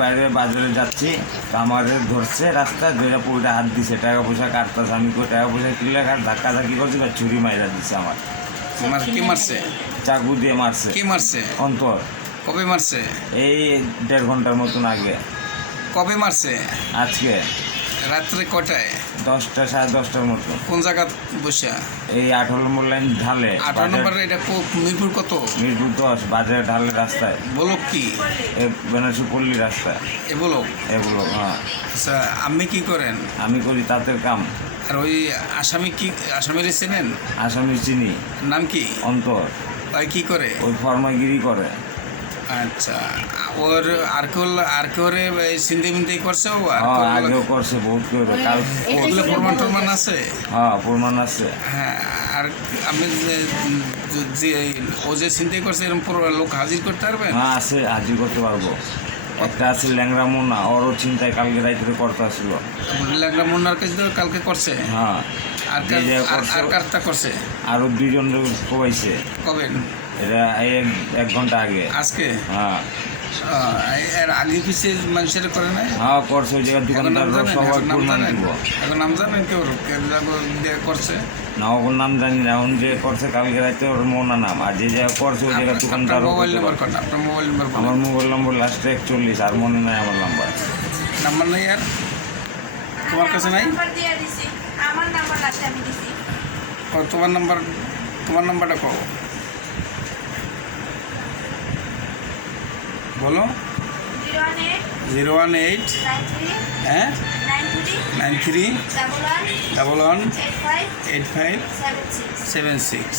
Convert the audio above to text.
বাইরে বাজারে যাচ্ছি তো আমাদের ধরছে রাস্তা ধরে পুরোটা হাত দিছে, টাকা পয়সা কাটতেছে। আমি কই টাকা পয়সা কিনলে ধাক্কা ধাক্কি করছি বা ছুরি মাইরা দিচ্ছে আমার। কি মারছে? চাকু দিয়ে মারছে। কি মারছে? অন্তর। কবে মারছে? এই 1.5 ঘন্টার মতন আগে। কবে মারছে? আজকে রাত্রে কটায়? 10টা 10:30টার মতো। কোন জায়গা বসে? এই 18 নম্বর লাইন ঢালে। 18 নম্বর এটা মিরপুর কত? মিরপুর 10 বাজারে ঢালে রাস্তায়। বলো কি বেনারসি পল্লী রাস্তায় এ বলো এগুলো। হ্যাঁ, আচ্ছা, আপনি কি করেন? আমি করি তাঁতের কাম। আর ওই আসামি কি আসামিরে চেনেন? আসামি চিনি। নাম কি? অন্তর। তাই কি করে? ওই ফরমাগিরি করে। আচ্ছা, ওর আর কেউ সিন্ধি মিন্দি করছে? ও আর হ্যাঁ, আগেও করছে বহুত করে। কাল ওগুলো প্রমাণ টরমান আছে? হ্যাঁ, প্রমাণ আছে। হ্যাঁ, আর আপনি যে ও যে চিন্তাই করছে এরকম লোক হাজির করতে পারবেন? হ্যাঁ, আছে, হাজির করতে পারবো। একটা আছে ল্যাংরা মুন্না, ওরও চিন্তায় কালকে রাইতে করতে আসছিল। ল্যাংড়া মুন্নার কাছে তো কালকে করছে। হ্যাঁ, আর কারটা করছে? আরও 2 জন কোবাইছে। কবে? এটা এই 1 ঘন্টা আগে। আজকে? হ্যাঁ। এর আগে পিছিয়ে মানুষের করে না? হ্যাঁ, করছে। ওই জায়গার দোকানদার সবাই প্রমাণ দিব। এখন নাম জানেন কেউ করছে না, ওর নাম জানি না। এখন যে করছে কালকে রাইতে ওর মোনা নাম, আর যে জায়গা করছে ওই জায়গার দোকানদার। মোবাইল নাম্বার করেন, আপনার মোবাইল নাম্বার? আমার মোবাইল নম্বর লাস্টে 41, আর মনে নাই আমার নাম্বার। নাম্বার নেই আর? তোমার কাছে নাই? তোমার নাম্বারটা কও, বলো। 018 হ্যাঁ 93 11 85 76